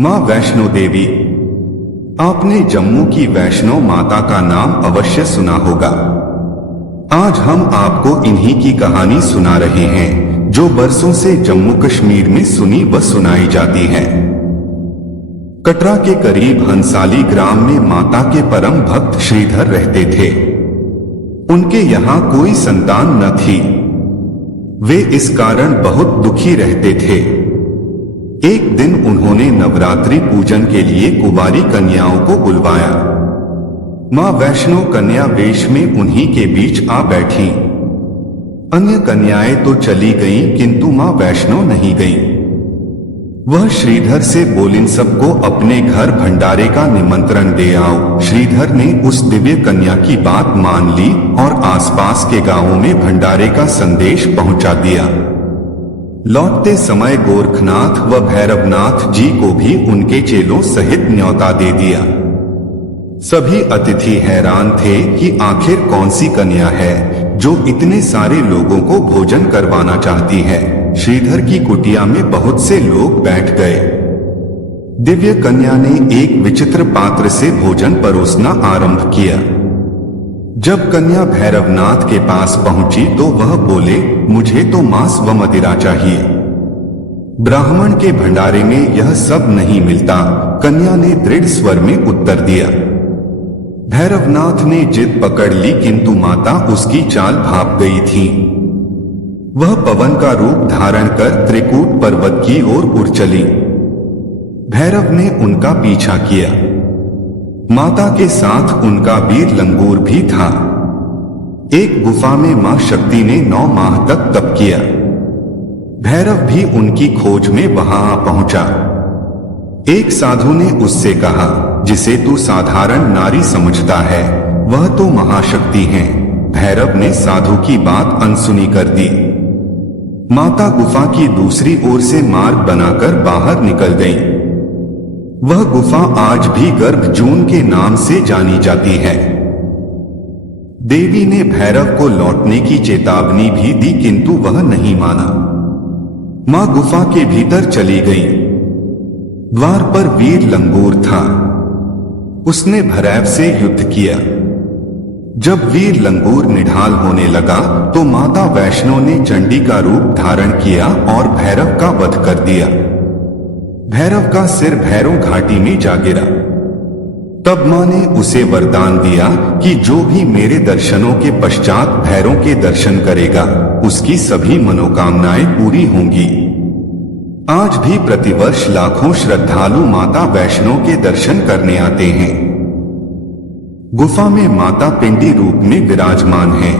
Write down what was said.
मां वैष्णो देवी। आपने जम्मू की वैष्णो माता का नाम अवश्य सुना होगा। आज हम आपको इन्हीं की कहानी सुना रहे हैं जो बरसों से जम्मू कश्मीर में सुनी व सुनाई जाती है। कटरा के करीब हंसाली ग्राम में माता के परम भक्त श्रीधर रहते थे। उनके यहाँ कोई संतान न थी। वे इस कारण बहुत दुखी रहते थे। एक दिन उन्होंने नवरात्रि पूजन के लिए कुंवारी कन्याओं को बुलवाया। मां वैष्णो कन्या वेश में उन्हीं के बीच आ बैठी। अन्य कन्याएं तो चली गईं, किंतु मां वैष्णो नहीं गईं। वह श्रीधर से बोलिन सबको अपने घर भंडारे का निमंत्रण दे आओ। श्रीधर ने उस दिव्य कन्या की बात मान ली और आसपास के गांवों में भंडारे का संदेश पहुंचा दिया। लौटते समय गोरखनाथ व भैरवनाथ जी को भी उनके चेलों सहित न्योता दे दिया। सभी अतिथि हैरान थे कि आखिर कौन सी कन्या है जो इतने सारे लोगों को भोजन करवाना चाहती है। श्रीधर की कुटिया में बहुत से लोग बैठ गए। दिव्य कन्या ने एक विचित्र पात्र से भोजन परोसना आरंभ किया। जब कन्या भैरवनाथ के पास पहुंची तो वह बोले, मुझे तो मांस व मदिरा चाहिए। ब्राह्मण के भंडारे में यह सब नहीं मिलता, कन्या ने दृढ़ स्वर में उत्तर दिया। भैरवनाथ ने जिद पकड़ ली, किंतु माता उसकी चाल भाप गई थी। वह पवन का रूप धारण कर त्रिकूट पर्वत की ओर उड़ चली। भैरव ने उनका पीछा किया। माता के साथ उनका वीर लंगूर भी था। एक गुफा में मां शक्ति ने 9 माह तक तप किया। भैरव भी उनकी खोज में वहां आ पहुंचा। एक साधु ने उससे कहा, जिसे तू साधारण नारी समझता है वह तो महाशक्ति है। भैरव ने साधु की बात अनसुनी कर दी। माता गुफा की दूसरी ओर से मार्ग बनाकर बाहर निकल गई। वह गुफा आज भी गर्भजून के नाम से जानी जाती है। देवी ने भैरव को लौटने की चेतावनी भी दी, किंतु वह नहीं माना। मां गुफा के भीतर चली गई। द्वार पर वीर लंगूर था। उसने भैरव से युद्ध किया। जब वीर लंगूर निढाल होने लगा तो माता वैष्णो ने चंडी का रूप धारण किया और भैरव का वध कर दिया। भैरव का सिर भैरव घाटी में जा गिरा। तब मां ने उसे वरदान दिया कि जो भी मेरे दर्शनों के पश्चात भैरव के दर्शन करेगा उसकी सभी मनोकामनाएं पूरी होंगी। आज भी प्रतिवर्ष लाखों श्रद्धालु माता वैष्णो के दर्शन करने आते हैं। गुफा में माता पिंडी रूप में विराजमान है।